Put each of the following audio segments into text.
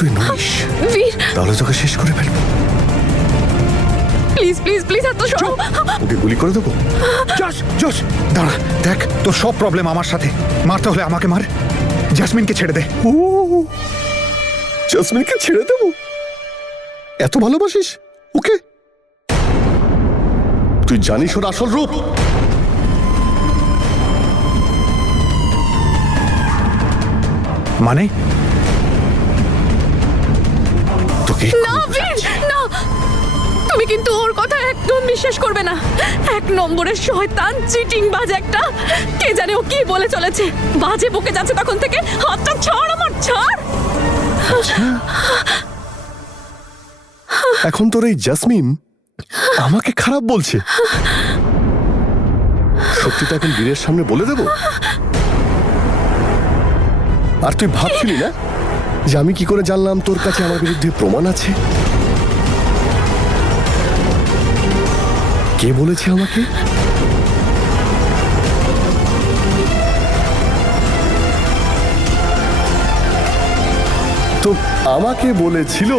তুই নইস, বীর তাহলে তোকে শেষ করে ফেলবো। প্লিজ প্লিজ প্লিজ এত সরো। ওকে গুলি করে দেবো। জশ জশ দাঁড়া, দেখ তোর সব প্রবলেম আমার সাথে। মারতে হলে আমাকে মার, জাসমিনকে ছেড়ে দে। ও জাসমিনকে ছেড়ে দেবো? এত ভালোবাসিস ওকে? তুই জানিস ওর আসল রূপ? মানে তোকে না বীর না, তুমি কিন্তু ওর কথা একদম বিশ্বাস করবে না। এক নম্বরের শয়তান, চিটিং বাজ একটা। কে জানে ও কি বলে চলেছে, বাজে বকে যাচ্ছে তখন থেকে। হাতটা ছাড় আমার, ছাড়। এখন তোর এই জাসমিন আমাকে খারাপ বলছে? সত্যিটা এখন বীরের সামনে বলে দেব? আর তুই ভাবছিলি না যে আমি কি করে জানলাম তোর কাছে আমার বিরুদ্ধে প্রমাণ আছে? কে বলেছে আমাকে? তো আমাকে বলেছিল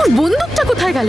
ওর বন্দুকটা কোথায় গেল?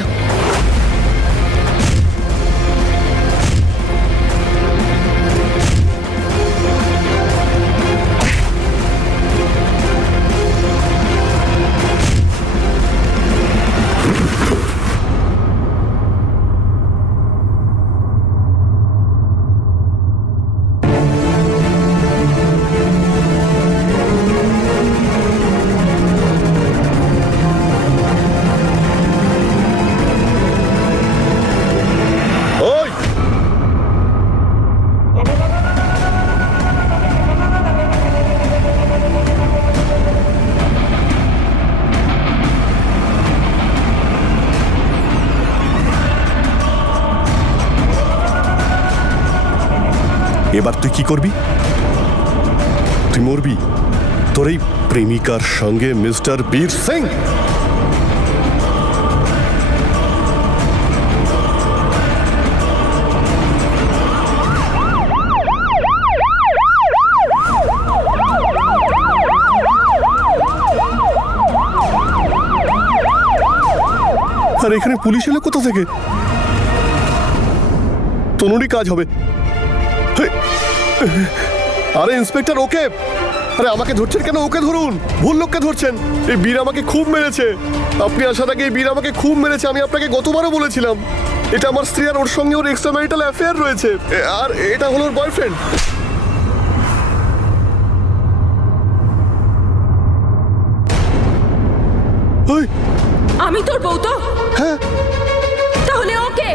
ওই এবার তুই কি করবি? তুই মরবি তোর এই প্রেমিকার সঙ্গে, মিস্টার বীর সিং। আর এখানে পুলিশ এলো কোথা থেকে? তনুরই কাজ হবে। হেই! আরে ইন্সপেক্টর, ওকে আরে আমাকে ধরছেন কেন? ওকে ধরুন, ভুল লোককে ধরছেন। এই বীর আমাকে খুব মেরেছে। আপনি আসার আগে এই বীর আমাকে খুব মেরেছে। আমি আপনাকে গতবারও বলেছিলাম এটা আমার স্ত্রী, আর ওর সঙ্গে ওর এক্সট্রা ম্যারিটাল অ্যাফেয়ার রয়েছে, আর এটা হলো ওর বয়ফ্রেন্ড। ওই আমি তোর বউ তো? হ্যাঁ, তাহলে ওকে।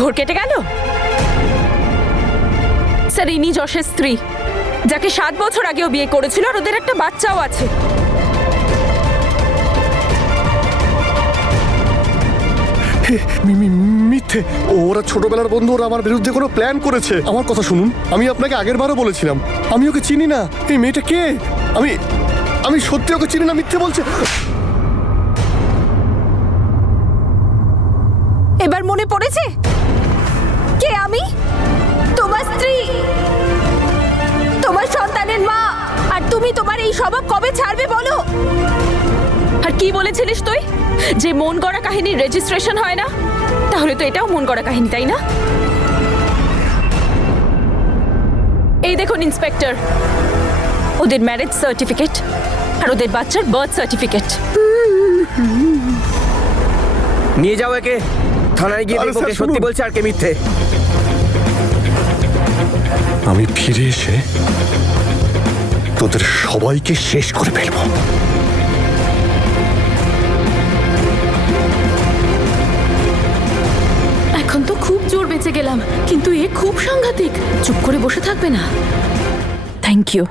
ঘোর কেটে গেল। স্যার, ইনি যশের স্ত্রী, যাকে 7 বছর আগেও বিয়ে করেছিল, আর ওদের একটা বাচ্চাও আছে। মিথ্যে। ওরা ছোটবেলার বন্ধু, ওরা আমার বিরুদ্ধে কোনো প্ল্যান করেছে। আমার কথা শুনুন, আমি আপনাকে আগের বারও বলেছিলাম আমি ওকে চিনি না। এই মেয়েটা কে? আমি আমি সত্যি ওকে চিনি না, মিথ্যে বলছে। এবার মনে পড়েছে কে আমি? তোমার স্ত্রী, তোমার সন্তানের মা। আর তুমি তোমার এই স্বভাব কবে ছাড়বে বলো? আর কি বলেছিলিস তুই? যে মন গড়া কাহিনীর রেজিস্ট্রেশন হয় না? তাহলে তো এটাও মন গড়া কাহিনী, তাই না? এই দেখুন ইন্সপেক্টর, ওদের ম্যারেজ সার্টিফিকেট আর ওদের বাচ্চার বার্থ সার্টিফিকেট। নিয়ে যাও একে থানায় গিয়ে আরে দেখো স্যার, কে সত্যি শুনুন। বলছে আর কে মিথ্যে। আমি ফিরে এসে তোদের সবাইকে শেষ করে ফেলবো। এখন তো খুব জোর বেঁচে গেলাম, কিন্তু এ খুব সাংঘাতিক। চুপ করে বসে থাকবে না। Thank you.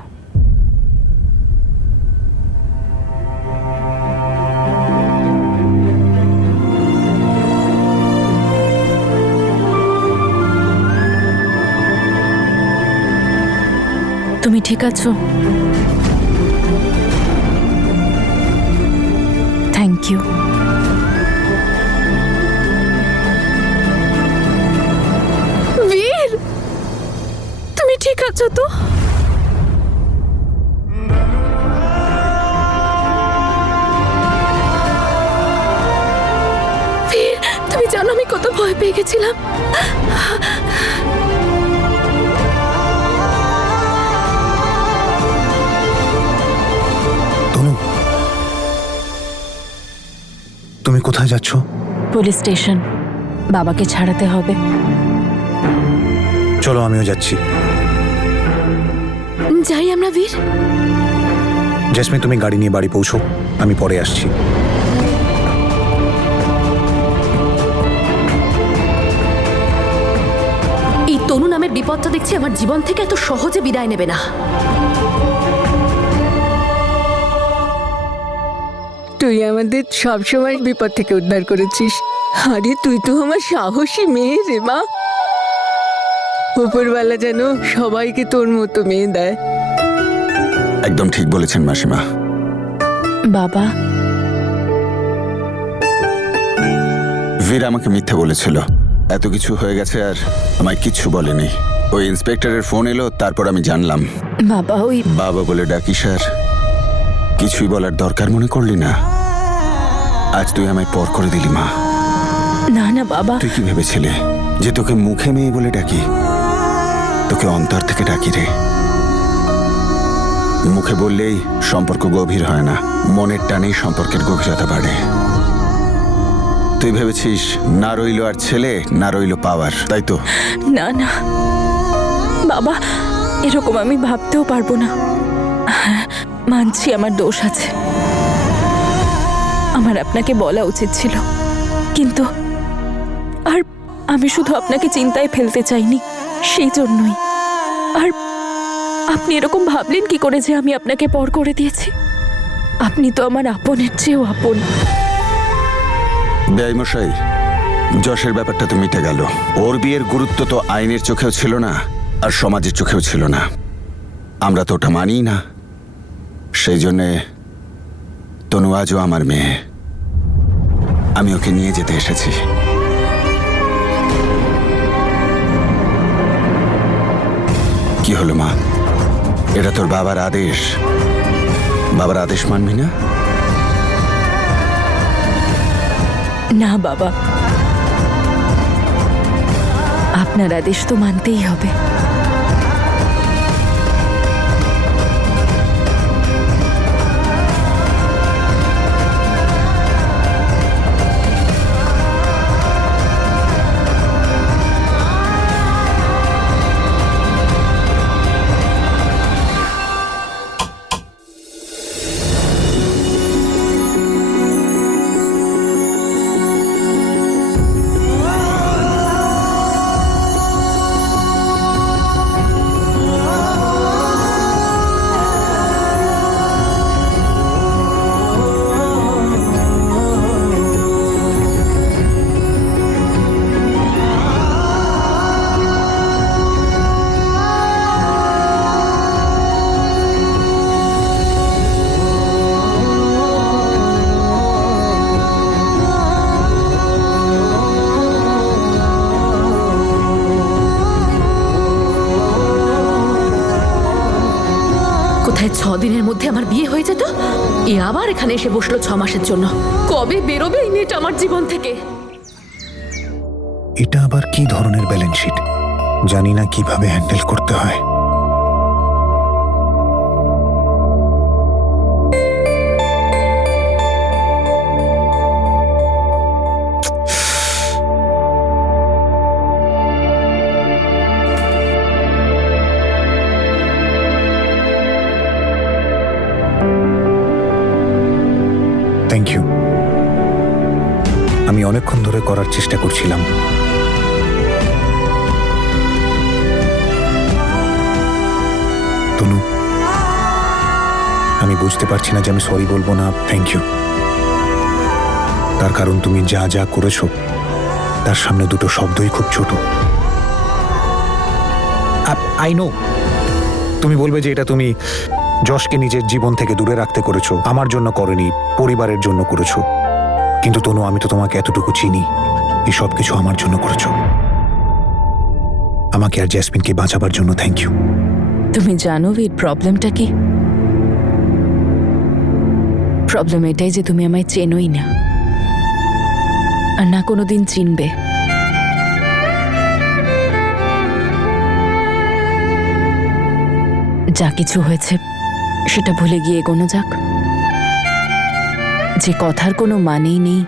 তুমি ঠিক আছো? Thank you. বীর, তুমি ঠিক আছো তো? বীর, তুমি জানো আমি কত ভয় পেয়ে গেছিলাম। তনু, তুমি কোথায় যাচ্ছ? পুলিশ স্টেশন, বাবাকে ছাড়াতে হবে। চলো, আমিও যাচ্ছি। যাই আমরা বীর। জেসমিন, তুমি গাড়ি নিয়ে বাড়ি পৌঁছো, আমি পরে আসছি। এই তনু নামের বিপদটা দেখছি আমার জীবন থেকে এত সহজে বিদায় নেবে না। তুই আমাদের সবসময় বিপদ থেকে উদ্ধার করেছিস। আরে তুই তো আমার সাহসী মেয়ে রে মা। উপরওয়ালা যেন সবাইকে তোর মতো মেয়ে দেয়। একদম ঠিক বলেছেন মাসিমা। বাবা, বীর আমাকে মিথ্যে বলেছিল। এত কিছু হয়ে গেছে আর আমায় কিচ্ছু বলেনি। ওই ইন্সপেক্টরের ফোন এলো, তারপর আমি জানলাম। বাবা ওই বাবা বলে ডাকি স্যার, কিছুই বলার দরকার মনে করলি না? আজ তুই আমায় পর করে দিলি মা। না না বাবা, তুই কি ভেবেছিলি যে তোকে মুখে মেয়ে বলে ডাকি? তোকে অন্তর থেকে ডাকি রে। মুখে বললেই সম্পর্ক গভীর হয় না, মনের টানেই সম্পর্কের গভীরতা বাড়ে। তুই ভেবেছিস না রইল আর ছেলে, না রইল পাওয়ার, তাই তো? না না বাবা, এরকম আমি ভাবতেও পারবো না। হ্যাঁ, মানছি আমার দোষ আছে, আমার আপনাকে বলা উচিত ছিল। কিন্তু আর আমি শুধু আপনাকে চিন্তায় ফেলতে চাইনি, সেই জন্যই। আর আপনি এরকম ভাবলেন কি করে যে আমি আপনাকে পর করে দিয়েছি? আপনি তো আমার আপনের চেয়েও আপন। বেআইমশাই, যশের ব্যাপারটা তো মিটে গেল। ওর বিয়ের গুরুত্ব তো আইনের চোখেও ছিল না আর সমাজের চোখেও ছিল না। আমরা তো ওটা মানিই না। সেই জন্যে তনু আজও আমার মেয়ে। আমি ওকে নিয়ে যেতে এসেছি। কি হলো মা? এটা তোর বাবার আদেশ। বাবার আদেশ মানবি না? না বাবা, আপনার আদেশ তো মানতেই হবে। 6 দিনের মধ্যে আমার বিয়ে হয়ে যেত, এ আবার এখানে এসে বসলো 6 মাসের জন্য। কবে বেরোবে এই মেয়েটা আমার জীবন থেকে? এটা আবার কি ধরনের ব্যালেন্স শিট? জানি না কিভাবে হ্যান্ডেল করতে হয়। Thank you. আমি অনেকক্ষণ ধরে করার চেষ্টা করছিলাম। তনু, আমি বুঝতে পারছি না যে আমি সরি বলবো না থ্যাংক ইউ। তার কারণ তুমি যা যা করেছো তার সামনে দুটো শব্দই খুব ছোট। আই নো তুমি বলবে যে এটা তুমি যশকে নিজের জীবন থেকে দূরে রাখতে করেছো, আমার জন্য করনি, পরিবারের জন্য করেছো। কিন্তু তনু, আমি তো তোমাকে এতটুকু চিনি, এই সব কিছু আমার জন্য করেছো। আমাকে আর জেসমিনকে বাঁচাবার জন্য থ্যাংক ইউ। তুমি জানো এর প্রবলেমটা কি? প্রবলেম এটাই যে তুমি আমায় চেনোই না, আর না কোনোদিন চিনবে। যা কিছু হয়েছে সেটা ভুলে গিয়ে এগোনো যাক। যে কথার কোনো মানেই নেই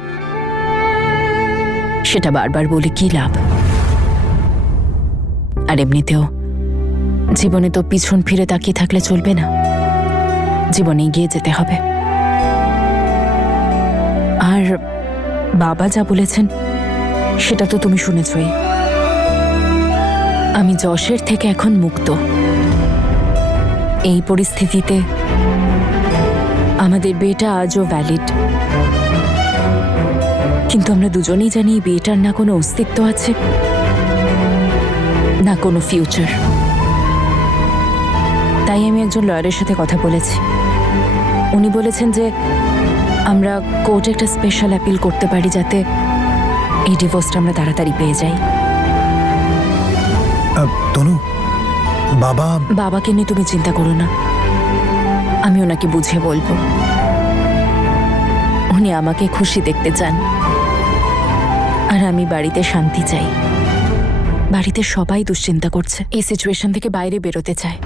সেটা বারবার বলে কি লাভ? আর এমনিতেও জীবনে তো পিছন ফিরে তাকিয়ে থাকলে চলবে না, জীবনে এগিয়ে যেতে হবে। আর বাবা যা বলেছেন সেটা তো তুমি শুনেছই। আমি যশের থেকে এখন মুক্ত। এই পরিস্থিতিতে আমাদের বিয়েটা আজও ভ্যালিড, কিন্তু আমরা দুজনেই জানি এই বিয়েটার না কোনো অস্তিত্ব আছে, না কোনো ফিউচার। তাই আমি একজন লয়ারের সাথে কথা বলেছি। উনি বলেছেন যে আমরা কোর্টে একটা স্পেশাল অ্যাপিল করতে পারি যাতে এই ডিভোর্সটা আমরা তাড়াতাড়ি পেয়ে যাই। তনু, বাবাকে নিয়ে তুমি চিন্তা করো না, আমি ওনাকে বুঝিয়ে বলবো। উনি আমাকে খুশি দেখতে চান, আর আমি বাড়িতে শান্তি চাই। বাড়িতে সবাই দুশ্চিন্তা করছে, এই সিচুয়েশন থেকে বাইরে বেরোতে চায়।